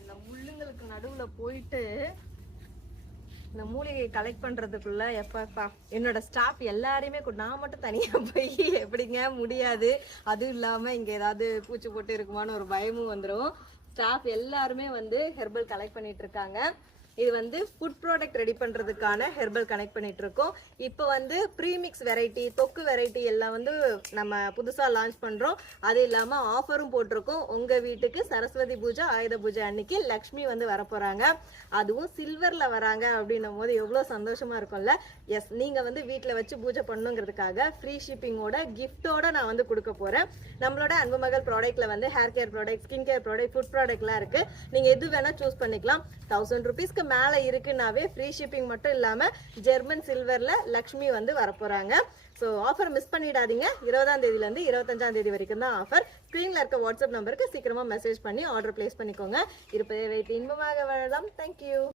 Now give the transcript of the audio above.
இந்த முள்ளுங்களுக்கு நடுவுல போயிட்டு இந்த மூலிகை கலெக்ட் பண்றதுக்குள்ள எப்பப்பா என்னோட ஸ்டாஃப் எல்லாரையுமே நான் மட்டும் தனியா போய் எப்படிங்க முடியாது. அதுவும் இல்லாம இங்க ஏதாவது பூச்சி போட்டு இருக்குமான்னு ஒரு பயமும் வந்துடும். ஸ்டாஃப் எல்லாருமே ஹெர்பல் கலெக்ட் பண்ணிட்டு இருக்காங்க. இது ஃபுட் ப்ராடக்ட் ரெடி பண்றதுக்கான ஹெர்பல் கனெக்ட் பண்ணிட்டு இருக்கோம். இப்போ ப்ரீமிக்ஸ் வெரைட்டி, தொக்கு வெரைட்டி எல்லாம் நம்ம புதுசா லான்ச் பண்றோம். அது இல்லாம ஆஃபரும் போட்டிருக்கோம். உங்க வீட்டுக்கு சரஸ்வதி பூஜை, ஆயுத பூஜை அன்னைக்கு லக்ஷ்மி வர போறாங்க. அதுவும் சில்வர்ல வராங்க அப்படின்னும் போது எவ்வளவு சந்தோஷமா இருக்கும்ல. எஸ், நீங்க வீட்டுல வச்சு பூஜை பண்ணுங்கிறதுக்காக ஃப்ரீ ஷிப்பிங்கோட கிஃப்டோட நான் கொடுக்க போறேன். நம்மளோட அன்பு மகள் ப்ராடக்ட்ல hair care product, skin care product, food ப்ராடக்ட்லாம் இருக்கு. நீங்க எது வேணா சூஸ் பண்ணிக்கலாம். 1000 rupees மேல இருக்குனாவே ஃப்ரீ ஷிப்பிங் மட்டும் இல்லாம ஜெர்மன் சில்வர்ல லக்ஷ்மி வரப்போறாங்க. ஸோ ஆஃபர் மிஸ் பண்ணிடாதீங்க. 20ஆம் தேதியில இருந்து 25ஆம் தேதி வரைக்கும் தான் ஆஃபர். ஸ்கிரீன்ல இருக்க வாட்ஸ்அப் நம்பருக்கு சீக்கிரமா மெசேஜ் பண்ணி ஆர்டர் பிளேஸ் பண்ணிக்கோங்க. இருப்பதை வைத்து இன்பமாக வாழலாம். தேங்க்யூ.